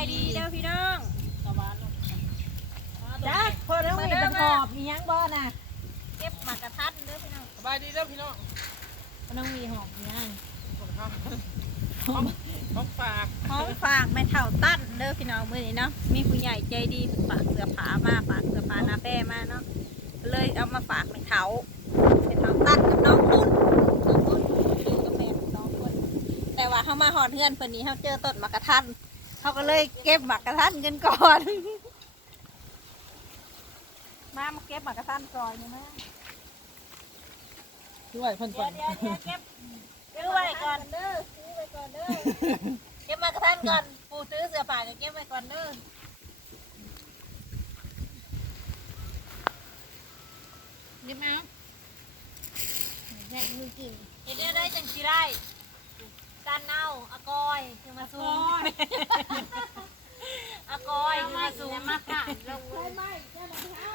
ายดีเด้อพี่น้องจ้าพอแล้วมีเป็นหอบมียังบ่น่ะ เก็บหมากกระทันเด้อพี่น้อง สบายดีเด้อพี่น้อง มันต้องมีหอบมียัง ของฝาก ของฝากแม่เฒ่าตั้นเด้อพี่น้องมื้อนี้เนาะมีผู้ใหญ่ใจดีฝากเสื้อผ้ามาฝากเสื้อผ้าหน้าแป้มาเนาะเลยเอามาฝากแม่เฒ่าตั้นกับน้องนุ่นอยู่กับแม่2คนแต่ว่าเฮามาฮอดเฮือนเพิ่นนี้เฮาเจอต้นหมากกระทันเฮาก็เลยเก็บหมากกระทันกันก่อนมาเก็บหมากกระทันก่อนนี่มา ช่วยเพิ่นก่อน เดี๋ยวเก็บซื้อไว้ก่อนเด้อซื้อไว้ก่อนเด้อเก็บหมากกระทันก่อนปู่ซื้อเสื้อผ้าก็เก็บไว้ก่อนเด้อนี่มาแม่มือกินเฮ็ดได้จังสิได้การเน่าอากอยคือมาซูมอากอยคือมาซูมมาค่ะลงเลยไม่แค่รองเท้า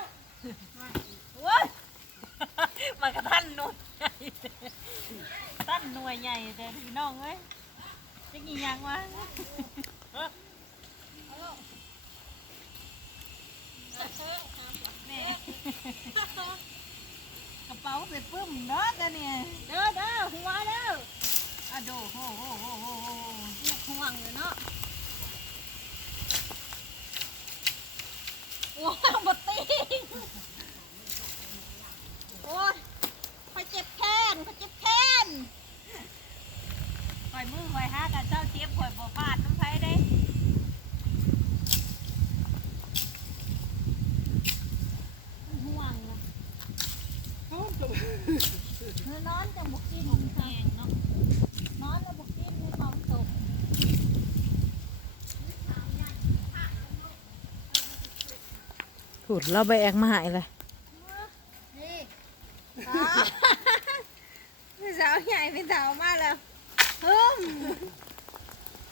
โว้ยหมากกระทันหน่วยใหญ่ทันหน่วยใหญ่แต่พี่น้องเอ้ยจะกี่ยังวะแม่กระเป๋าเสร็จปึ้มเด้อกันเนี่ยเด้อหัวเด้ออะโดโหนักห่วงเลยเนาะว้าวบดตีโอ้ยคอยเจ็บแค้นคอยมือคอยหากันเจ้าเจ็บคอยบ่ฟาดน้ำไผได้ห่วงนะเนื้อนอนจังบุกินหงแหงเนาะนอนแล้วบุกินมีความสุข ถูดเราไปแอกมาหายเลย นี่พี่สาวใหญ่พี่สาวมาแล้วฮึม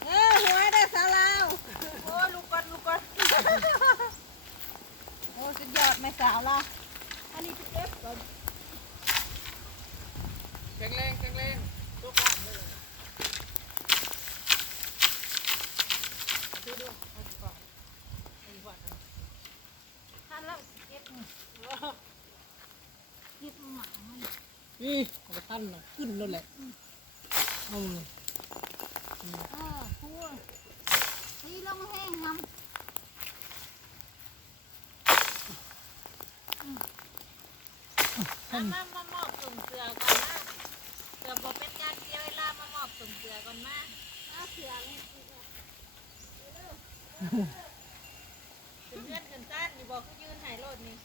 หัวได้สาวลาวโอ้ลูกก่อนโอ้สุดยอดแม่สาวละอันนี้พี่เอฟก่อน แข็งแรงตัวกลางเลยดูเอาสิฝากท่านแล้วเก็บหมามัน นี่กระตั้นน่ะขึ้นแล้วแหละเอาเลย พูดตีลงแห้งน้ำมามอบส่งเสือก่อนนะเสือบอกเป็นการเสียเวลามามอบส่งเสือก่อนมาเสือเลยถึงเงื่อนถึงสั้นอยู่บอกเขายืนหายโลดนี่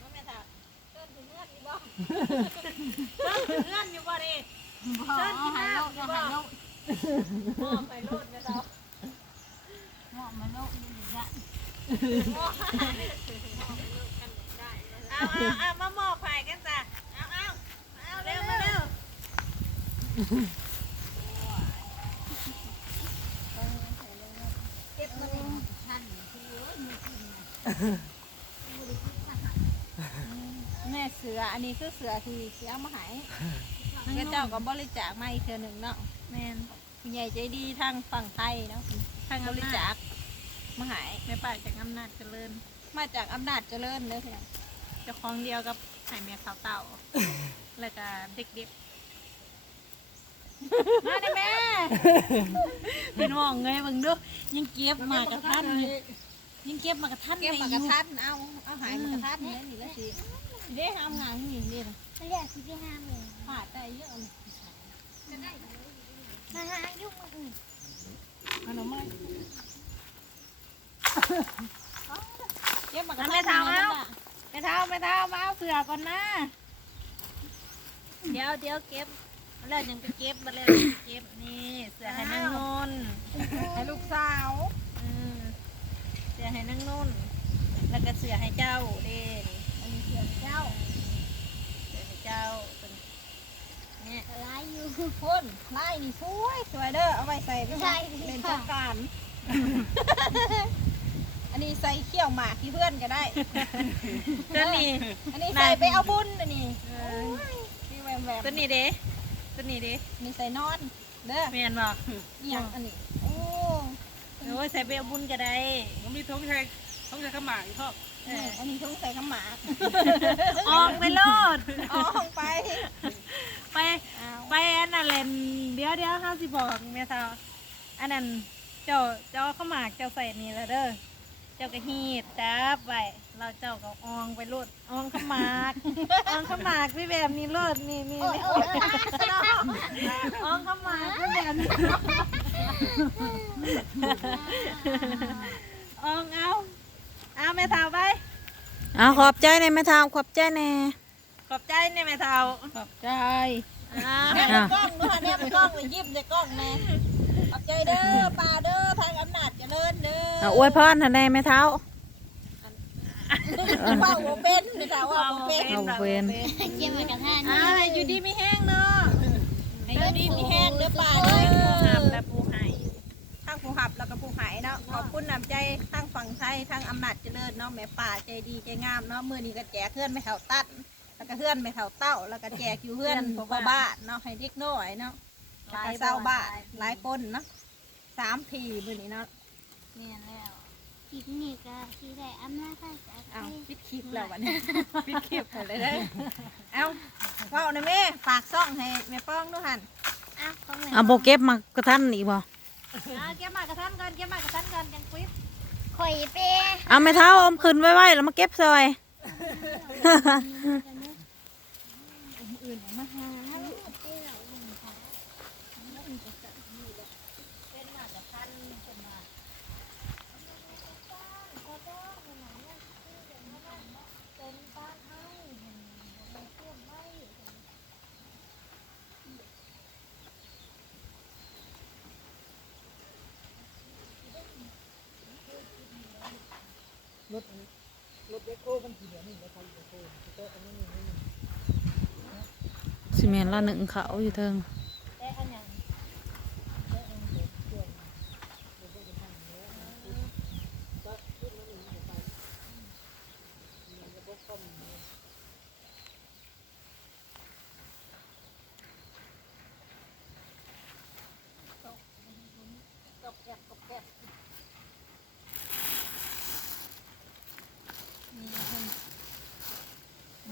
น้องแม่ถามเดินถึงเงื่อนอยู่บอกเดินถึงเงื่อนอยู่บ่ดิเดินถึงหายโลดอยู่บ่มอบหายโลดนะจ๊ะมอบมาโลดนี่ถึงได้เอามามอบไผ่กันจ้ะเอาเร็วมาเร็วเก็บมาเลยทันแม่เสืออันนี้คือเสือที่เอามาหายเจ้าก็บริจาคมาอีกเทื่อหนึ่งเนาะแม่ผู้ใหญ่ใจดีทางฝั่งไทยเนาะทางบริจาคมาหายแม่ป้าจากอำนาจเจริญมาจากอำนาจเจริญเลยค่ะเจ้าของเดียวกับหายแม่ขาวเต่าแล้วก็เด็กๆมาได้แม่เป็นห่วงไงเบิ่งดูยังเก็บมากระทันยังเก็บมากระทันเก็บมากระทันเอาหายมากระทันเนี่ยนี่แล้วสิเด้ห้ามงานนี่นี่นะไม่ได้สิได้ห้ามเลยขาดได้เยอะเลยมาหายุ่งมาอื่นขนมไหมเก็บมากระทันไม่เท้ามาเอาเสือก่อนนะเดี๋ยวเก็บมาแล้วยังจะเก็บมาแล้วเก็บนี่เสือให้นางนนให้ลูกสาวเสือให้นางนนแล้วก็เสือให้เจ้าเด่นอันนี้เสือให้เจ้าเป็นเนี่ยลายอยู่พ่นลายนี่สวยเด้อเอาไว้ใส่เป็นสงกรานต์อันนี้ใส่เขี้ยวหมากที่เพื่อนก็ได้ตัวนี้อันนี้ใส่ไปเอาบุญอันนี้ตัวนี้เด้นี่ใส่นอนเด้อแม่นบอกอย่างอันนี้โอ้ โอ้ยใส่ไปเอาบุญก็ได้ มันมีท้องใช้ขมากอีกครอบ อันนี้ต้องใส่กระหมา ออกไปโลด ออกไป ไปไปอันนั้นเล่นเดี๋ยวห้าสิบอกแม่สาวอันนั้นเจ้าเข้าหมากเจ้าใส่นี่แล้วเด้อเจ้าก็ฮีดจับไปเราเจ้าก็อองไปโลดอองเข้าหมากอองเข้าหมากพี่แบบนี้โลดนี่อองเข้าหมากพี่แบบนี้อองเอาแม่สาวไป เอาขอบใจในแม่เท้าขอบใจแน่ ขอบใจเนี่ยแม่สาว ขอบใจ อ่า แม่กล้องด้วยเนี่ยกล้องเลยยิ้มในกล้องแม่ขอบใจเด้อป้าเด้อทางอำนาจเจริญเด้อ เอาอวยพรทันใดแม่เท้า ว่าโมเป็นไม่ใช่ว่าโมเป็น เอาเวน เกี่ยวกับท่าน ให้อยู่ดีไม่แห้งเนาะ ให้อยู่ดีมีแห้งเด้อป้า ปู เด้อ หับและปูไห่ ทั้งผู้หับแล้วก็ผู้หายเนาะขอบคุณน้ำใจทั้งฝั่งไทยทั้งอำนาจเจริญเนาะแม่ป่าใจดีใจงามเนาะมื้อนี้ก็แจกเพื่อนไม่เท่าตัดแล้วก็เพื่อนไม่เท่าเต้าแล้วก็แจกอยู่เพื่อนพ่อบ้านเนาะให้เด็กน้อยเนาะแล้วก็เศร้าบ้านหลายคนเนาะ3 ทีมื้อนี้เนาะ เนี่ยแล้วคลิปนี้ก็ที่ได้อำนาจใส่จาก เอาปิดคลิปแล้ววันนี้ ปิดคลิปเลยเด้อเอาเว้าหน่อยแม่ฝากซ่องให้แม่ป้องด้วยหั่น อ้าวเขาเหมือน เอาโบเก็บมากระทันอีกบ่ เก็บมากระทันกันเก็บมากระทันกันจังปิ๊บ ข่อยเป้ เอาแม่เท้าเอาขึ้นไว้แล้วมาเก็บซอย อื่นมาหาแล้วเป้เราลงค่ะ รถเด็กโคมันกี่เดือนนี่รถไฟเด็กโคโต๊ะอันนี้นี่ ซีเมนต์ละหนึ่งเขาอยู่เทิง แต่อันยัง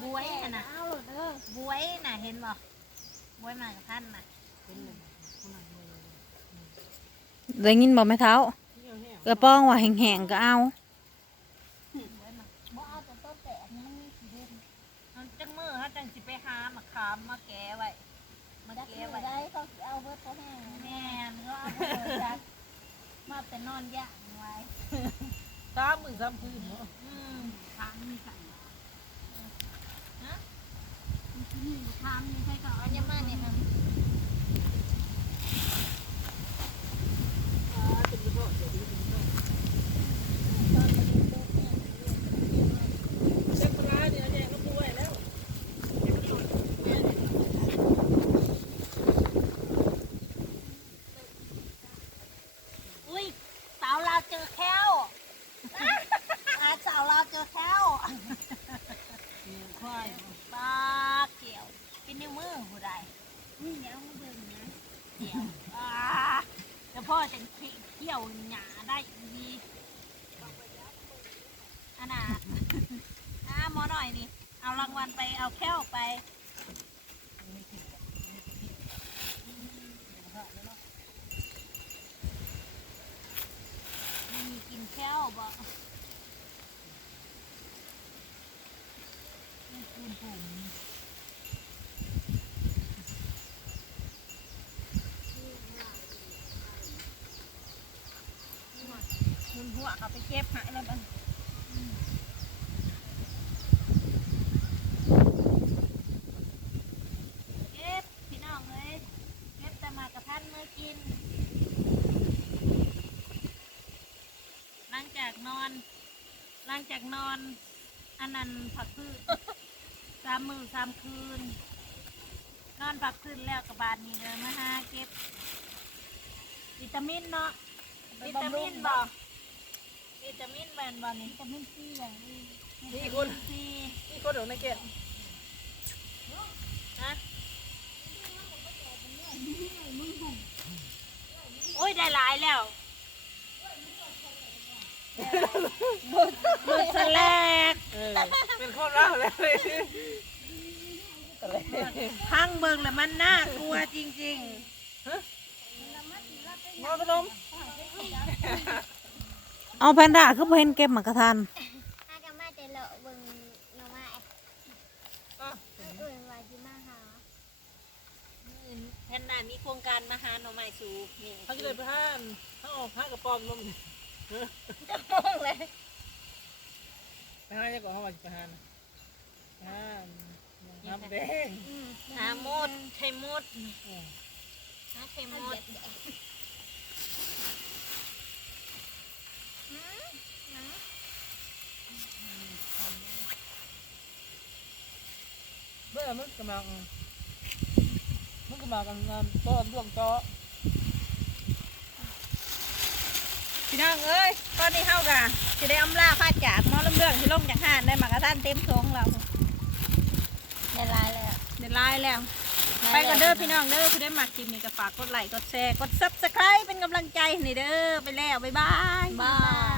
บวยน่ะเอาเด้อบวยน่ะเห็นบ่บวยมากระทันน่ะ ได้ยินบอกแม่เท้าเออป้องว่าแห้งๆก็เอา บ่เอาแต่ต้นแต่อันนี้มันมีสีเด่นมันจังมือฮะจังสิไปหามาขามมาแก้ไว้มาแก้ไว้ได้เขาสิเอาเบิดตัวแห้งแม่นเขาเอาเบิดจักมาแต่นอนย่างไว้ 3 มื้อ3 คืนเนาะ ทางมีสั่ง ทำนี่ใช่ก่อน อันนี้มาเนี่ยค่ะ เช็คปลาเนี่ยแดงก็ป่วยแล้ว อุ้ยสาวเราวเจอแค้วสาวเราวเจอแค้ว ควาย ปลาเกี่ยวเป็นนิ้วมือผู้ใด นี่เดี๋ยวมาเบิ่งนะ เกี่ยวเดี๋ยวพ่อจะเกี่ยวหยาได้ดีอันน่ะหมอหน่อยนี่เอารางวัลไปเอาแค้วไปไม่มีกินแค้วบ่คุณหัวเขาไปเก็บหายแล้วบ้างเก็บพี่น้องเลยเก็บแต่มากระทันเมื่อกินหลังจากนอนอันนั้นผักพืช3 มื้อ 3 คืนนอนผักพืชแล้วกับบานนี้เลยมาหาเก็บวิตามินเนาะวิตามินบ่วิตามินแมนบ่นี่วิตามินซีอย่างนี้ นี่คน ซี นี่คนเดี๋ยวในเกต ฮะโอ้ยได้หลายแล้ว หลุดสแลก เป็นข้อรักเลย พังเบิ่งแล้วมันน่ากลัวจริง งอขนม เอาแพนด้าคือบ่เห็นเก็บหมากกระทัน ถ้ากันมาแต่เลาะเบิ่งหน่อไม้ว่าสิมาหา ๆแพนด้ามีโครงการมาหาหน่อไม้สูบนี่ เขาจะเลยไปห้านเขาออกห้ากระป๋อมนม มองเลย ไปห้าจะก่อนเขาว่าจะไปห้านห้านน้ำแดง หาหมดไข่มดหาไข่มด เมื่อมันกำลังกันต้นดวงจอ พี่น้องเอ้ยตอนนี้เฮากะสิได้อำลาพาจากหมอลำเรื่องที่ลงจากห้านได้หมากกระทันเต็มทงเรา ได้ลายแล้ว เดี๋ยวไล่แล้ว ไปกันเด้อพี่น้องเด้อผู้ได้มาคลิปนี้ก็ฝากกดไลค์กดแชร์กด Subscribe เป็นกำลังใจให้เด้อไปแล้วบ๊ายบาย บาย